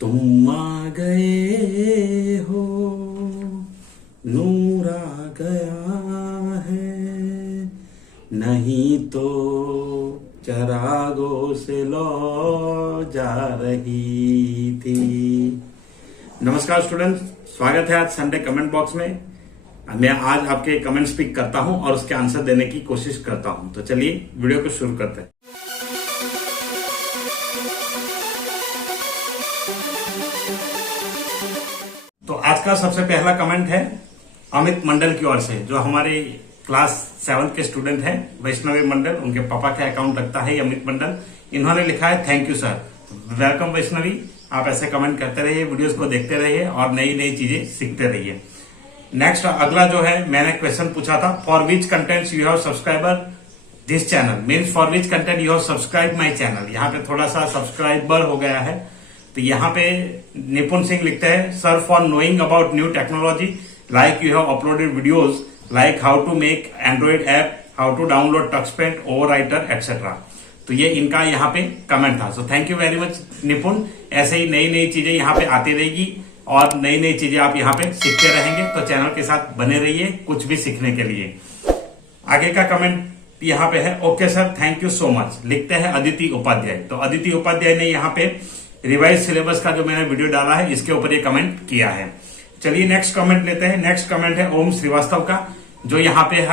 तुम आ गए हो, नूर आ गया है, नहीं तो चरागों से लौ जा रही थी। नमस्कार स्टूडेंट, स्वागत है आज संडे कमेंट बॉक्स में। मैं आज आपके कमेंट्स पिक करता हूं और उसके आंसर देने की कोशिश करता हूं। तो चलिए वीडियो को शुरू करते हैं। तो आज का सबसे पहला कमेंट है अमित मंडल की ओर से, जो हमारे क्लास 7 के स्टूडेंट हैं, वैष्णवी मंडल। उनके पापा का अकाउंट लगता है अमित मंडल। इन्होंने लिखा है thank you sir. Welcome Vaishnavi, आप ऐसे कमेंट करते रहिए, वीडियोस को देखते रहिए और नई नई चीजें सीखते रहिए। नेक्स्ट अगला जो है, मैंने क्वेश्चन पूछा था, for which content you have subscriber this channel, means for which content you have subscribe my channel. यहाँ पे थोड़ा सा सब्सक्राइबर हो गया है। तो यहाँ पे निपुण सिंह लिखते हैं, sir for knowing about new technology like you have uploaded videos like how to make android app, how to download touchpaint, over writer etcetera. तो ये इनका यहाँ पे कमेंट था। So thank you very much Nipun. ऐसे ही नई नई चीजें यहाँ पे आती रहेगी और नई नई चीजें आप यहाँ पे सीखते रहेंगे। तो चैनल के साथ बने रहिए कुछ भी सीखने के लिए। आगे का कमेंट यहाँ पे है, okay sir thank you so much, लिखते हैं अदिति उपाध्याय। तो अदिति उपाध्याय ने यहाँ पे रिवाइज सिलेबस का जो मैंने वीडियो डाला है इसके ऊपर ये कमेंट किया है। चलिए नेक्स्ट कमेंट लेते हैं। नेक्स्ट कमेंट है ओम श्रीवास्तव का, जो यहाँ पे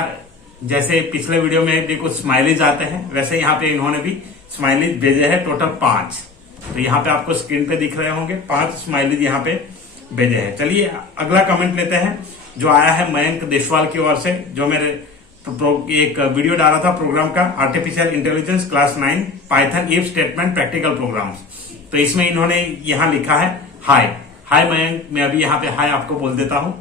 जैसे पिछले वीडियो में भी कुछ स्माइलीज आते हैं, वैसे यहाँ पे इन्होंने भी स्माइलीज भेजे हैं, टोटल 5। तो यहाँ पे आपको स्क्रीन पे दिख रहे होंगे 5 स्माइलीज यहाँ पे भेजे हैं। चलिए अगला कमेंट लेते हैं, जो आया है मयंक देशवाल की ओर से, जो मेरे एक वीडियो डाला था प्रोग्राम का, artificial intelligence class 9 Python if statement practical programs. तो इसमें इन्होंने यहाँ लिखा है हाय। हाय मयंक, मैं अभी यहाँ पे हाय आपको बोल देता हूँ।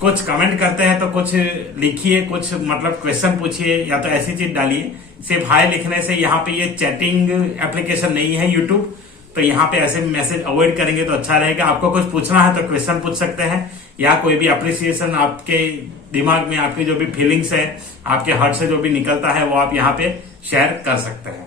कुछ कमेंट करते हैं तो कुछ लिखिए, कुछ मतलब क्वेश्चन पूछिए या तो ऐसी चीज डालिए। सिर्फ हाय लिखने से यहाँ पे ये चैटिंग एप्लीकेशन नहीं है यूट्यूब, तो यहाँ पे ऐसे मैसेज अवॉइड करेंगे तो अच्छा रहेगा। आपको कुछ पूछना है तो क्वेश्चन पूछ सकते हैं, या कोई भी अप्रिसिएशन आपके दिमाग में, आपकी जो भी फीलिंग्स है, आपके हार्ट से जो भी निकलता है, वो आप यहाँ पे शेयर कर सकते हैं।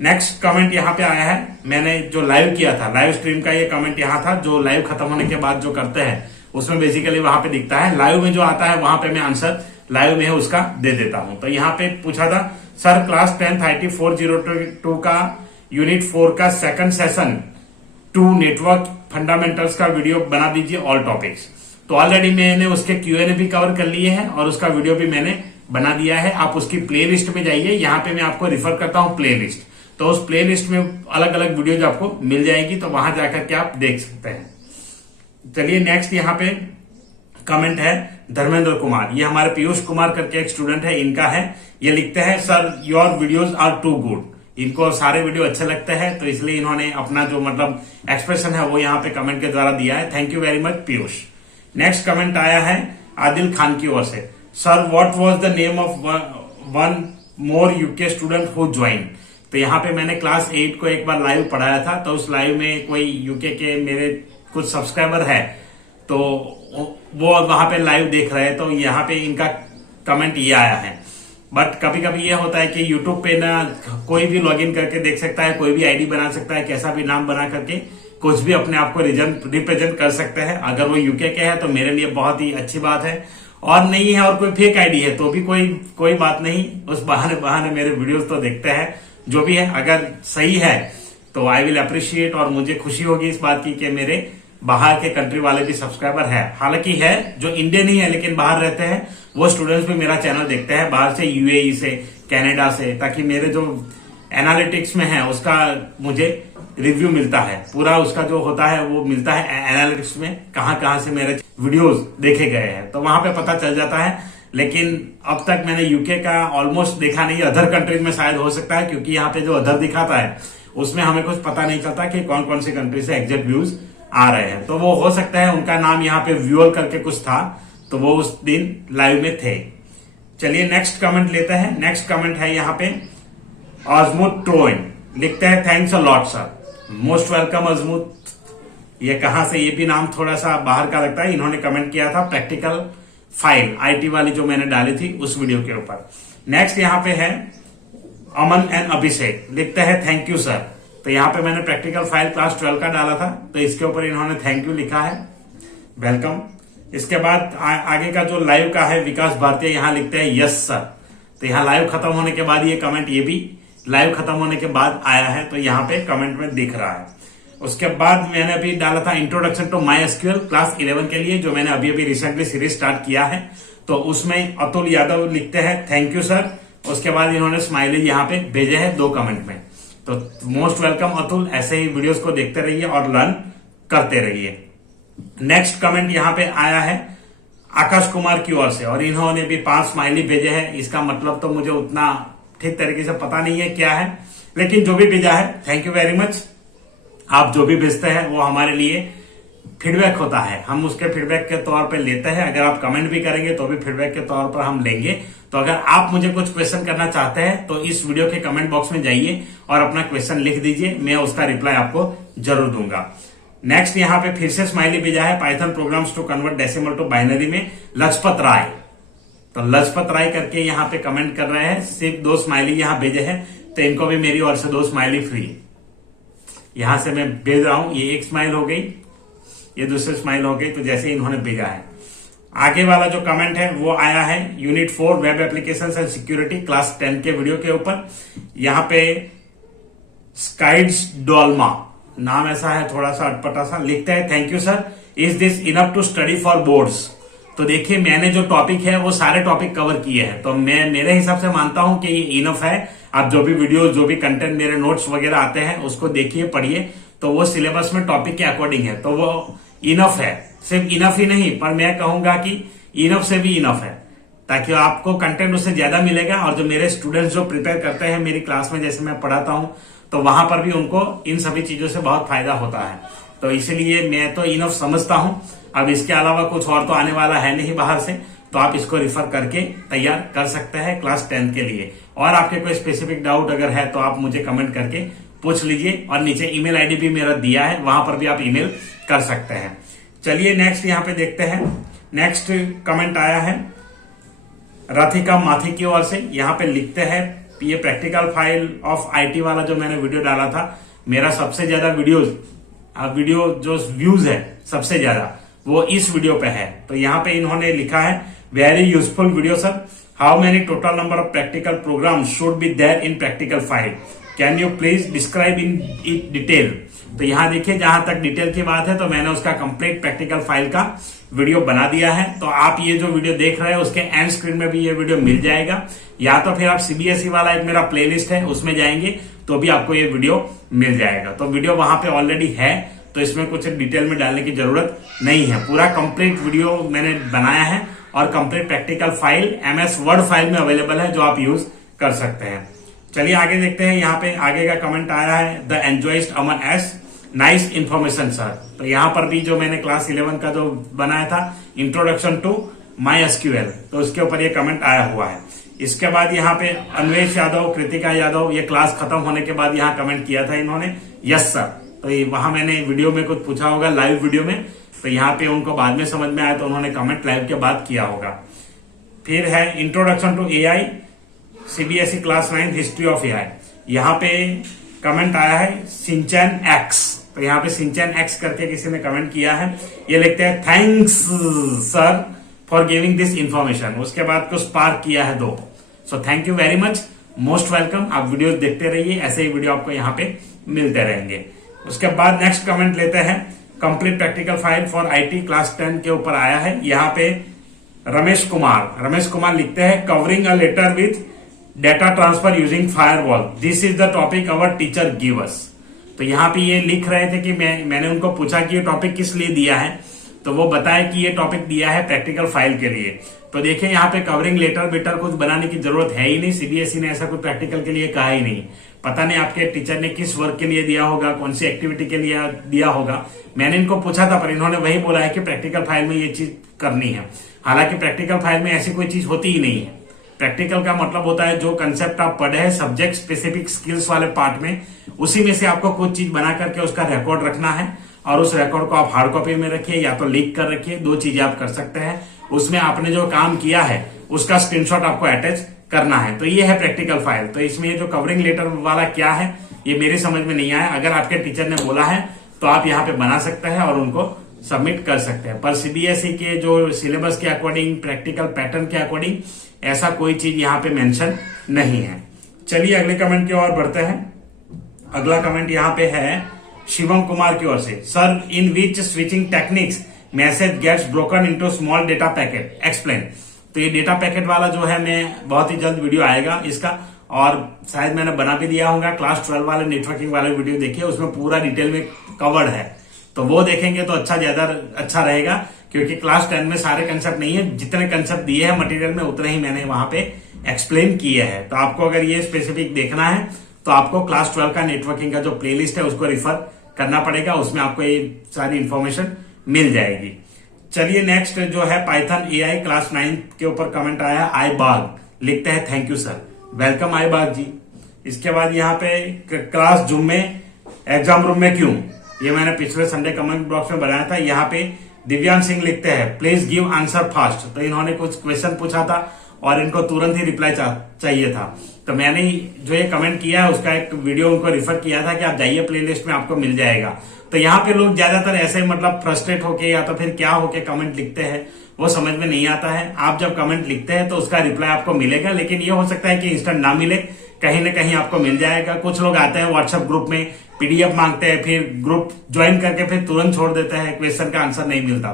नेक्स्ट कमेंट यहाँ पे आया है, मैंने जो लाइव किया था, लाइव स्ट्रीम का ये कमेंट यहाँ था, जो लाइव खत्म होने के बाद जो करते हैं उसमें बेसिकली वहां पे दिखता है। लाइव में जो आता है वहां पे मैं आंसर लाइव में है उसका दे देता हूं। तो यहाँ पे पूछा था, सर क्लास 10th IT 402 का यूनिट 4 का सेकंड सेशन 2 नेटवर्क फंडामेंटल्स का वीडियो बना दीजिए ऑल टॉपिक्स। तो ऑलरेडी मैंने उसके Q&A भी कवर कर लिए हैं और उसका वीडियो भी मैंने बना दिया है। आप उसकी प्ले लिस्ट में जाइए, यहाँ पे मैं आपको रिफर करता हूँ प्ले लिस्ट। तो उस प्ले लिस्ट में अलग अलग वीडियोज आपको मिल जाएगी, तो वहां जाकर के आप देख सकते हैं। चलिए नेक्स्ट यहाँ पे कमेंट है धर्मेंद्र कुमार, ये हमारे पीयूष कुमार करके एक स्टूडेंट है, इनका है। ये लिखते हैं, sir your videos are too good. इनको सारे वीडियो अच्छे लगते हैं, तो इसलिए इन्होंने अपना जो मतलब एक्सप्रेशन है वो यहाँ पे कमेंट के द्वारा दिया है। Thank you very much Piyush. Next comment आया है आदिल खान की ओर से, sir what was the name of one more UK student who join. तो यहाँ पे मैंने क्लास 8 को एक बार लाइव पढ़ाया था, तो उस लाइव में कोई यूके के मेरे कुछ सब्सक्राइबर है, तो वो वहां पे लाइव देख रहे हैं, तो यहाँ पे इनका कमेंट ये आया है। बट कभी कभी ये होता है कि यूट्यूब पे ना कोई भी लॉगिन करके देख सकता है, कोई भी आईडी बना सकता है, कैसा भी नाम बना करके कुछ भी अपने आप को रिप्रेजेंट कर सकते हैं। अगर वो यूके के है तो मेरे लिए बहुत ही अच्छी बात है, और नहीं है और कोई फेक आईडी है तो भी कोई बात नहीं, उस बहाने मेरे वीडियोस तो देखते हैं। जो भी है अगर सही है तो आई विल अप्रिशिएट, और मुझे खुशी होगी इस बात की कि मेरे बाहर के कंट्री वाले भी सब्सक्राइबर है। हालांकि है जो इंडियन ही है लेकिन बाहर रहते हैं, वो स्टूडेंट्स भी मेरा चैनल देखते हैं, बाहर से, यूएई से, कनाडा से, ताकि मेरे जो एनालिटिक्स में है उसका मुझे रिव्यू मिलता है, पूरा उसका जो होता है वो मिलता है एनालिटिक्स में, कहां से मेरे वीडियोस देखे गए हैं, तो वहां पे पता चल जाता है। लेकिन अब तक मैंने यूके का ऑलमोस्ट देखा नहीं, अदर कंट्रीज में शायद हो सकता है, क्योंकि यहाँ पे जो अदर दिखाता है उसमें हमें कुछ पता नहीं चलता कि कौन कौन सी कंट्री से एग्जैक्ट व्यूज आ रहे हैं। तो वो हो सकता है उनका नाम यहाँ पे व्यूअर करके कुछ था, तो वो उस दिन लाइव में थे। चलिए नेक्स्ट कमेंट लेते हैं। नेक्स्ट कमेंट है यहाँ पे अजमुत ट्रोइन, लिखते हैं thanks a lot sir, most welcome Azmat. ये कहां से, ये भी नाम थोड़ा सा बाहर का लगता है। इन्होंने कमेंट किया था प्रैक्टिकल फाइल आईटी वाली जो मैंने डाली थी उस वीडियो के ऊपर। नेक्स्ट यहाँ पे है अमन एंड अभिषेक, लिखते हैं थैंक यू सर। तो यहाँ पे मैंने प्रैक्टिकल फाइल क्लास 12 का डाला था, तो इसके ऊपर इन्होंने थैंक यू लिखा है, वेलकम। इसके बाद आगे का जो लाइव का है, विकास भारतीय यहाँ लिखते हैं यस सर। तो यहाँ लाइव खत्म होने के बाद ये कमेंट, ये भी लाइव खत्म होने के बाद आया है, तो यहाँ पे कमेंट में दिख रहा है। उसके बाद मैंने अभी डाला था introduction to MySQL class 11 के लिए, जो मैंने अभी अभी रिसेंटली सीरीज स्टार्ट किया है। तो उसमें अतुल यादव लिखते हैं थैंक यू सर। उसके बाद इन्होंने स्माइली यहाँ पे भेजे हैं 2 कमेंट में। तो मोस्ट वेलकम अतुल, ऐसे ही वीडियोस को देखते रहिए और लर्न करते रहिए। नेक्स्ट कमेंट यहाँ पे आया है आकाश कुमार की ओर से, और इन्होंने भी 5 स्माइली भेजे हैं। इसका मतलब तो मुझे उतना ठीक तरीके से पता नहीं है क्या है, लेकिन जो भी भेजा है थैंक यू वेरी मच। आप जो भी भेजते हैं वो हमारे लिए फीडबैक होता है, हम उसके फीडबैक के तौर पे लेते हैं। अगर आप कमेंट भी करेंगे तो भी फीडबैक के तौर पर हम लेंगे। तो अगर आप मुझे कुछ क्वेश्चन करना चाहते हैं तो इस वीडियो के कमेंट बॉक्स में जाइए और अपना क्वेश्चन लिख दीजिए, मैं उसका रिप्लाई आपको जरूर दूंगा। नेक्स्ट यहाँ पे फिर से स्माइली भेजा है Python programs to convert decimal to binary में लजपत राय। तो लजपत राय करके यहाँ पे कमेंट कर रहे हैं, सिर्फ 2 स्माइली यहाँ भेजे हैं, तो इनको भी मेरी ओर से 2 स्माइली फ्री यहां से मैं भेज रहा हूं। ये 1 स्माइल हो गई, ये दूसरी स्माइल हो गई, तो जैसे इन्होंने भेजा है। आगे वाला जो कमेंट है वो आया है unit 4 web application and security class 10 के वीडियो के ऊपर। यहाँ पे स्काइड्स डोल्मा नाम ऐसा है, थोड़ा सा अटपटा सा, लिखता है thank you sir, is this enough to study for boards. तो देखिए मैंने जो टॉपिक है वो सारे टॉपिक कवर किए हैं, तो मैं मेरे हिसाब से मानता हूं कि ये इनफ है। आप जो भी वीडियो, जो भी कंटेंट, मेरे नोट्स वगैरह आते हैं उसको देखिए, पढ़िए, तो वो सिलेबस में टॉपिक के अकॉर्डिंग है, तो वो इनफ है। सिर्फ इनफ ही नहीं, पर मैं कहूंगा कि इनफ से भी इनफ है, ताकि आपको कंटेंट उससे ज्यादा मिलेगा। और जो मेरे स्टूडेंट्स जो प्रिपेयर करते हैं मेरी क्लास में, जैसे मैं पढ़ाता हूं, तो वहां पर भी उनको इन सभी चीजों से बहुत फायदा होता है। तो इसलिए मैं तो इनफ समझता हूं। अब इसके अलावा कुछ और तो आने वाला है नहीं बाहर से, तो आप इसको रिफर करके तैयार कर सकते हैं क्लास 10 के लिए। और आपके कोई स्पेसिफिक डाउट अगर है तो आप मुझे कमेंट करके पूछ लीजिए, और नीचे ईमेल आईडी भी मेरा दिया है, वहां पर भी आप ईमेल कर सकते हैं। चलिए नेक्स्ट यहाँ पे देखते हैं। नेक्स्ट कमेंट आया है राधिका माथी की ओर से। यहाँ पे लिखते हैं ये प्रैक्टिकल फाइल ऑफ आईटी वाला जो मैंने वीडियो डाला था, मेरा सबसे ज्यादा वीडियो जो व्यूज है सबसे ज्यादा वो इस वीडियो पे है। तो यहाँ पे इन्होंने लिखा है very useful video sir, how many total number of practical program should be there in practical file, can you please describe in it detail. तो यहाँ देखिए जहां तक डिटेल की बात है, तो मैंने उसका कंप्लीट प्रैक्टिकल फाइल का वीडियो बना दिया है। तो आप ये जो वीडियो देख रहे हैं उसके एंड स्क्रीन में भी ये वीडियो मिल जाएगा, या तो फिर आप सीबीएसई वाला एक मेरा प्लेलिस्ट है उसमें जाएंगे तो भी आपको ये वीडियो मिल जाएगा। तो वीडियो वहां पे ऑलरेडी है, तो इसमें कुछ डिटेल में डालने की जरूरत नहीं है। पूरा कंप्लीट वीडियो मैंने बनाया है और complete practical file MS word file में अवेलेबल है, जो आप यूज कर सकते हैं। चलिए आगे देखते हैं। यहाँ पे आगे का कमेंट आया है the enjoyist Aman S, nice information sir. तो यहाँ पर भी जो मैंने क्लास 11 का जो बनाया था इंट्रोडक्शन टू माई एसक्यूएल, तो उसके ऊपर ये कमेंट आया हुआ है। इसके बाद यहाँ पे अन्वेश यादव, कृतिका यादव, ये क्लास खत्म होने के बाद यहाँ कमेंट किया था इन्होंने यस सर। तो वहां मैंने वीडियो में कुछ पूछा होगा लाइव वीडियो में, तो यहाँ पे उनको बाद में समझ में आया तो उन्होंने कमेंट लाइव के बाद किया होगा। फिर है introduction to AI CBSE class 9 history of AI, यहाँ पे कमेंट आया है सिंचन एक्स। तो यहाँ पे सिंचन एक्स करके किसी ने कमेंट किया है, ये लिखते हैं thanks sir for giving this information. उसके बाद को स्पार्क किया है 2, सो thank you very much, most welcome. आप वीडियोस देखते रहिए, ऐसे ही वीडियो आपको यहाँ पे मिलते रहेंगे। उसके बाद नेक्स्ट कमेंट लेते हैं complete practical file for IT class 10 के ऊपर आया है। यहाँ पे रमेश कुमार लिखते हैं covering a letter with data transfer using firewall, this is the topic our teacher give us. तो यहाँ पे ये लिख रहे थे कि मैंने उनको पूछा कि ये टॉपिक किस लिए दिया है, तो वो बताया कि ये टॉपिक दिया है प्रैक्टिकल फाइल के लिए। तो देखिए यहाँ पे कवरिंग लेटर बेटर कुछ बनाने की जरूरत है ही नहीं, सीबीएसई ने ऐसा कुछ प्रैक्टिकल के लिए कहा ही नहीं। पता नहीं आपके टीचर ने किस वर्क के लिए दिया होगा, कौन सी एक्टिविटी के लिए दिया होगा। मैंने इनको पूछा था पर इन्होंने वही बोला है कि प्रैक्टिकल फाइल में ये चीज करनी है। हालांकि प्रैक्टिकल फाइल में ऐसी कोई चीज होती ही नहीं है। प्रैक्टिकल का मतलब होता है जो कंसेप्ट आप पढ़े हैं सब्जेक्ट स्पेसिफिक स्किल्स वाले पार्ट में, उसी में से आपको कुछ चीज बना करके उसका रिकॉर्ड रखना है, और उस रिकॉर्ड को आप हार्ड कॉपी में रखिए या तो लिख कर रखिए, 2 चीजें आप कर सकते हैं। उसमें आपने जो काम किया है उसका स्क्रीनशॉट आपको अटैच करना है, तो ये है प्रैक्टिकल फाइल। तो इसमें ये जो कवरिंग लेटर वाला क्या है ये मेरी समझ में नहीं आया। अगर आपके टीचर ने बोला है तो आप यहाँ पे बना सकते हैं और उनको सबमिट कर सकते हैं। पर सीबीएसई के जो सिलेबस के अकॉर्डिंग, प्रैक्टिकल पैटर्न के अकॉर्डिंग ऐसा कोई चीज यहाँ पे मेंशन नहीं है। चलिए अगले कमेंट की ओर बढ़ते हैं। अगला कमेंट यहाँ पे है शिवम कुमार की ओर से, sir in which switching techniques message gets broken into small data packet explain. तो ये डेटा पैकेट वाला जो है, मैं बहुत ही जल्द वीडियो आएगा इसका, और शायद मैंने बना भी दिया होगा। क्लास 12 वाले नेटवर्किंग वाले वीडियो देखिए, उसमें पूरा डिटेल में कवर्ड है, तो वो देखेंगे तो ज्यादा अच्छा रहेगा। क्योंकि क्लास 10 में सारे कंसेप्ट नहीं है, जितने कंसेप्ट दिए हैं मटेरियल में उतने ही मैंने वहां पे एक्सप्लेन किए हैं। तो आपको अगर ये स्पेसिफिक देखना है तो आपको क्लास 12 का नेटवर्किंग का जो प्लेलिस्ट है उसको रिफर करना पड़ेगा, उसमें आपको ये सारी इंफॉर्मेशन मिल जाएगी। चलिए नेक्स्ट जो है पाइथन एआई क्लास 9 के ऊपर कमेंट आया है, आई बाग, लिखते हैं थैंक यू सर, वेलकम आई बाग जी। इसके बाद यहाँ पे क्लास जूम में एग्जाम रूम में क्यों, ये मैंने पिछले संडे कमेंट बॉक्स में बनाया था। यहाँ पे दिव्यांश सिंह लिखते हैं प्लीज गिव आंसर फास्ट। तो इन्होंने कुछ क्वेश्चन पूछा था और इनको तुरंत ही रिप्लाई चाहिए था, तो मैंने जो ये कमेंट किया है उसका एक वीडियो उनको रिफर किया था कि आप जाइए प्लेलिस्ट में, आपको मिल जाएगा। तो यहाँ पे लोग ज्यादातर ऐसे मतलब फ्रस्ट्रेट होके या तो फिर क्या होके कमेंट लिखते हैं, वो समझ में नहीं आता है। आप जब कमेंट लिखते हैं तो उसका रिप्लाई आपको मिलेगा, लेकिन ये हो सकता है कि इंस्टेंट ना मिले, कहीं ना कहीं आपको मिल जाएगा। कुछ लोग आते हैं व्हाट्सएप ग्रुप में पीडीएफ मांगते हैं, फिर ग्रुप ज्वाइन करके फिर तुरंत छोड़ देते हैं, क्वेश्चन का आंसर नहीं मिलता।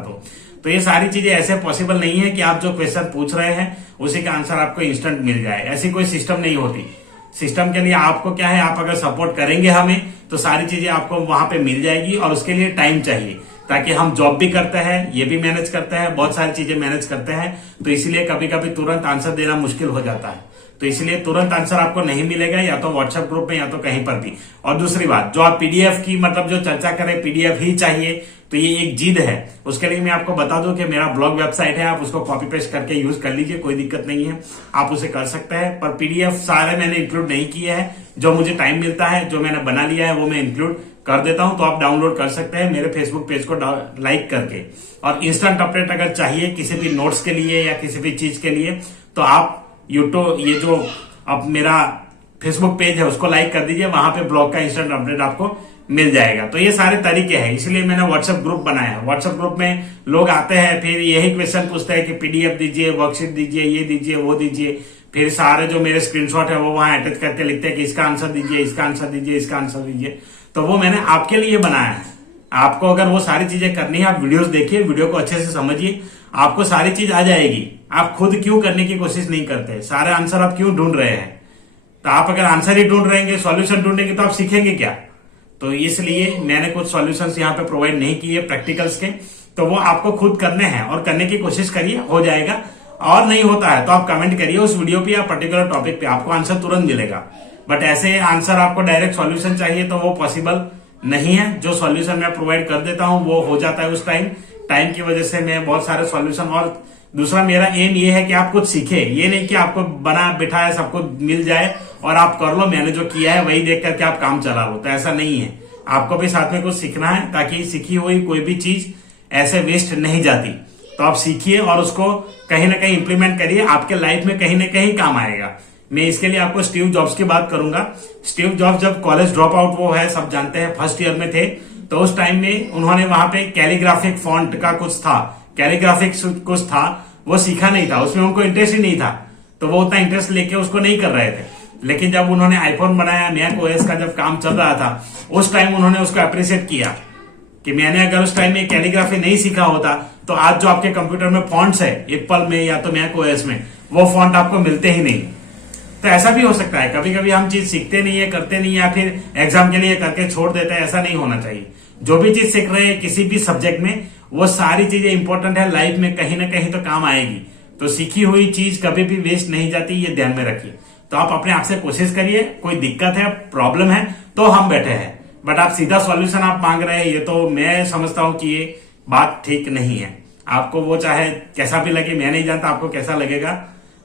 तो ये सारी चीजें ऐसे पॉसिबल नहीं है कि आप जो क्वेश्चन पूछ रहे हैं उसी का आंसर आपको इंस्टेंट मिल जाए, ऐसी कोई सिस्टम नहीं होती। सिस्टम के लिए आपको क्या है, आप अगर सपोर्ट करेंगे हमें तो सारी चीजें आपको वहां पे मिल जाएगी, और उसके लिए टाइम चाहिए, ताकि हम जॉब भी करते हैं, ये भी मैनेज करते हैं, बहुत सारी चीजें मैनेज करते हैं। तो इसलिए कभी कभी तुरंत आंसर देना मुश्किल हो जाता है। तो इसलिए तुरंत आंसर आपको नहीं मिलेगा, या तो व्हाट्सएप ग्रुप में या तो कहीं पर भी। और दूसरी बात, जो आप पीडीएफ की मतलब जो चर्चा करें पीडीएफ ही चाहिए, तो ये एक जिद है। उसके लिए मैं आपको बता दूं कि मेरा ब्लॉग वेबसाइट है, आप उसको कॉपी पेस्ट करके यूज कर लीजिए, कोई दिक्कत नहीं है, आप उसे कर सकते हैं। पर पीडीएफ सारे मैंने इंक्लूड नहीं किए हैं, जो मुझे टाइम मिलता है, जो मैंने बना लिया है वो मैं इंक्लूड कर देता हूं। तो आप डाउनलोड कर सकते हैं मेरे फेसबुक पेज को लाइक करके। और इंस्टेंट अपडेट अगर चाहिए किसी भी नोट्स के लिए या किसी भी चीज के लिए, तो आप यूट्यूब ये जो अब मेरा फेसबुक पेज है उसको लाइक कर दीजिए, वहां पे ब्लॉग का इंस्टेंट अपडेट आपको मिल जाएगा। तो ये सारे तरीके हैं, इसलिए मैंने व्हाट्सएप ग्रुप बनाया है। व्हाट्सएप ग्रुप में लोग आते हैं, फिर यही क्वेश्चन पूछते हैं कि पीडीएफ दीजिए, वर्कशीट दीजिए, ये दीजिए, वो दीजिए। फिर सारे जो मेरे स्क्रीनशॉट है वो वहां अटैच करके लिखते हैं कि इसका आंसर दीजिए, इसका आंसर दीजिए, इसका आंसर दीजिए। तो वो मैंने आपके लिए बनाया है। आपको अगर वो सारी चीजें करनी है, आप वीडियोस देखिए, वीडियो को अच्छे से समझिए, आपको सारी चीज आ जाएगी। आप खुद क्यों करने की कोशिश नहीं करते, सारे आंसर आप क्यों ढूंढ रहे हैं? तो आप अगर आंसर ही ढूंढ रहेंगे, सॉल्यूशन ढूंढेंगे, तो आप सीखेंगे क्या? तो इसलिए मैंने कुछ सॉल्यूशंस यहाँ पे प्रोवाइड नहीं किए प्रैक्टिकल्स के, तो वो आपको खुद करने हैं और करने की कोशिश करिए, हो जाएगा। और नहीं होता है तो आप कमेंट करिए उस वीडियो पे या पर्टिकुलर टॉपिक पे, आपको आंसर तुरंत मिलेगा। बट ऐसे आंसर आपको डायरेक्ट सॉल्यूशन चाहिए तो वो पॉसिबल नहीं है। जो सॉल्यूशन मैं प्रोवाइड कर देता हूं वो हो जाता है उस टाइम की वजह से मैं बहुत सारे सॉल्यूशन। और दूसरा मेरा एम ये है कि आप कुछ सीखे, ये नहीं कि आपको बना बिठाया सबको मिल जाए और आप कर लो, मैंने जो किया है वही देख करके आप काम चला लो, तो ऐसा नहीं है। आपको भी साथ में कुछ सीखना है, ताकि सीखी हुई कोई भी चीज ऐसे वेस्ट नहीं जाती। तो आप सीखिए और उसको कहीं ना कहीं इंप्लीमेंट करिए, आपके लाइफ में कहीं ना कहीं काम आएगा। मैं इसके लिए आपको स्टीव जॉब्स की बात करूंगा। स्टीव जॉब्स जब कॉलेज ड्रॉप आउट, वो है सब जानते हैं, फर्स्ट ईयर में थे, तो उस टाइम में उन्होंने वहां पे कैलीग्राफिक फॉन्ट का कुछ था, कैलीग्राफिक कुछ था, वो सीखा नहीं था, उसमें उनको इंटरेस्ट ही नहीं था, तो वो उतना इंटरेस्ट लेके उसको नहीं कर रहे थे। लेकिन जब उन्होंने आईफोन बनाया, मैक ओएस का जब काम चल रहा था, उस टाइम उन्होंने उसको अप्रिशिएट किया कि मैंने अगर उस टाइम में कैलीग्राफी नहीं सीखा होता तो आज जो आपके कंप्यूटर में फॉन्ट्स है, एप्पल में या तो मैक ओएस में, वो फॉन्ट आपको मिलते ही नहीं। तो ऐसा भी हो सकता है, कभी कभी हम चीज सीखते नहीं है, करते नहीं है, या फिर एग्जाम के लिए करके छोड़ देते हैं, ऐसा नहीं होना चाहिए। जो भी चीज सीख रहे हैं किसी भी सब्जेक्ट में, वो सारी चीजें इंपॉर्टेंट है, लाइफ में कहीं ना कहीं तो काम आएगी। तो सीखी हुई चीज कभी भी वेस्ट नहीं जाती, ये ध्यान में रखिए। तो आप अपने आप से कोशिश करिए, कोई दिक्कत है, प्रॉब्लम है तो हम बैठे हैं, बट आप सीधा सॉल्यूशन आप मांग रहे हैं, ये तो मैं समझता हूं कि ये बात ठीक नहीं है। आपको वो चाहे कैसा भी लगे, मैं नहीं जानता आपको कैसा लगेगा,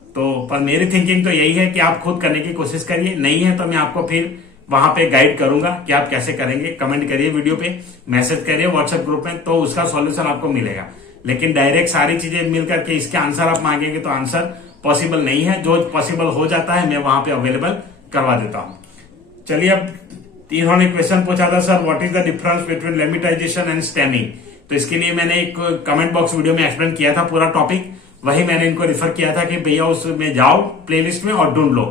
तो पर मेरी थिंकिंग तो यही है कि आप खुद करने की कोशिश करिए। नहीं है तो मैं आपको फिर वहां पे गाइड करूंगा कि आप कैसे करेंगे। कमेंट करिए वीडियो पे, मैसेज करिए व्हाट्सएप ग्रुप में, तो उसका सॉल्यूशन आपको मिलेगा। लेकिन डायरेक्ट सारी चीजें मिलकर के इसके आंसर आप मांगेंगे तो आंसर पॉसिबल नहीं है। जो पॉसिबल हो जाता है मैं वहां पे अवेलेबल करवा देता हूं। चलिए अब तो इन्होंने क्वेश्चन पूछा था, sir what is the difference between lemmatization and stemming. तो इसके लिए मैंने एक कमेंट बॉक्स वीडियो में एक्सप्लेन किया था पूरा टॉपिक, वही मैंने इनको रिफर किया था कि भैया उसमें जाओ प्लेलिस्ट में और ढूंढ लो।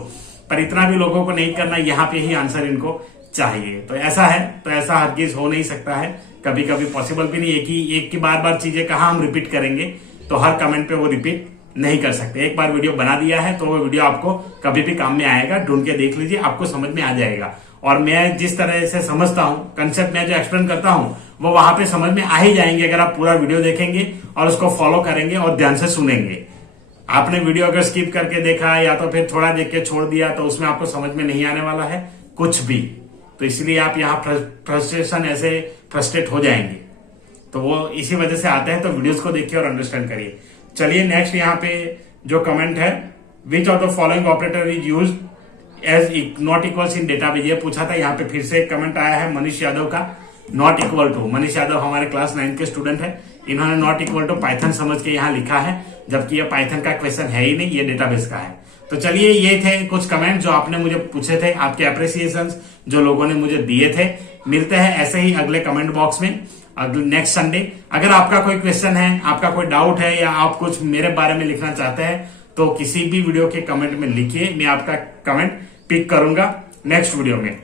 पर इतना भी लोगों को नहीं करना, यहाँ पे ही आंसर इनको चाहिए। तो ऐसा है, तो ऐसा हरगिज हो नहीं सकता है, कभी कभी पॉसिबल भी नहीं। एक की बार बार चीजें कहाँ हम रिपीट करेंगे, तो हर कमेंट पे वो रिपीट नहीं कर सकते। एक बार वीडियो बना दिया है तो वो वीडियो आपको कभी भी काम में आएगा, ढूंढ के देख लीजिए, आपको समझ में आ जाएगा। और मैं जिस तरह से समझता हूं, कंसेप्ट में जो एक्सप्लेन करता हूं, वो वहां पे समझ में आ ही जाएंगे अगर आप पूरा वीडियो देखेंगे और उसको फॉलो करेंगे और ध्यान से सुनेंगे। आपने वीडियो अगर स्किप करके देखा या तो फिर थोड़ा देख के छोड़ दिया, तो उसमें आपको समझ में नहीं आने वाला है कुछ भी। तो इसलिए आप यहाँ फ्रस्ट्रेट हो जाएंगे, तो वो इसी वजह से आते हैं। तो वीडियोस को देखिए और अंडरस्टैंड करिए। चलिए नेक्स्ट यहाँ पे जो कमेंट है, which of the following operator is use as not equals in database, ये पूछा था। यहाँ पे फिर से एक कमेंट आया है मनीष यादव का, not equal to. Manish Yadav हमारे क्लास 9 के स्टूडेंट है, इन्होंने नॉट इक्वल टू पाइथन समझ के यहाँ लिखा है, जबकि ये पाइथन का क्वेश्चन है ही नहीं, ये डेटाबेस का है। तो चलिए ये थे कुछ कमेंट जो आपने मुझे पूछे थे, आपके अप्रिसिएशंस जो लोगों ने मुझे दिए थे। मिलते हैं ऐसे ही अगले कमेंट बॉक्स में अगले नेक्स्ट संडे। अगर आपका कोई क्वेश्चन है, आपका कोई डाउट है, या आप कुछ मेरे बारे में लिखना चाहते हैं, तो किसी भी वीडियो के कमेंट में लिखिए, मैं आपका कमेंट पिक करूंगा नेक्स्ट वीडियो में।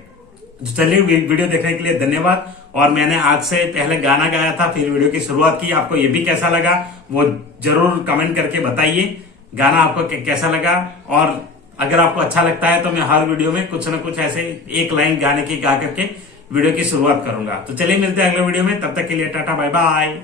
चलिए वीडियो देखने के लिए धन्यवाद। और मैंने आज से पहले गाना गाया था, फिर वीडियो की शुरुआत की, आपको ये भी कैसा लगा वो जरूर कमेंट करके बताइए, गाना आपको कैसा लगा। और अगर आपको अच्छा लगता है तो मैं हर वीडियो में कुछ ना कुछ ऐसे एक लाइन गाने की गा करके वीडियो की शुरुआत करूंगा। तो चलिए मिलते हैं अगले वीडियो में, तब तक के लिए टाटा बाय बाय।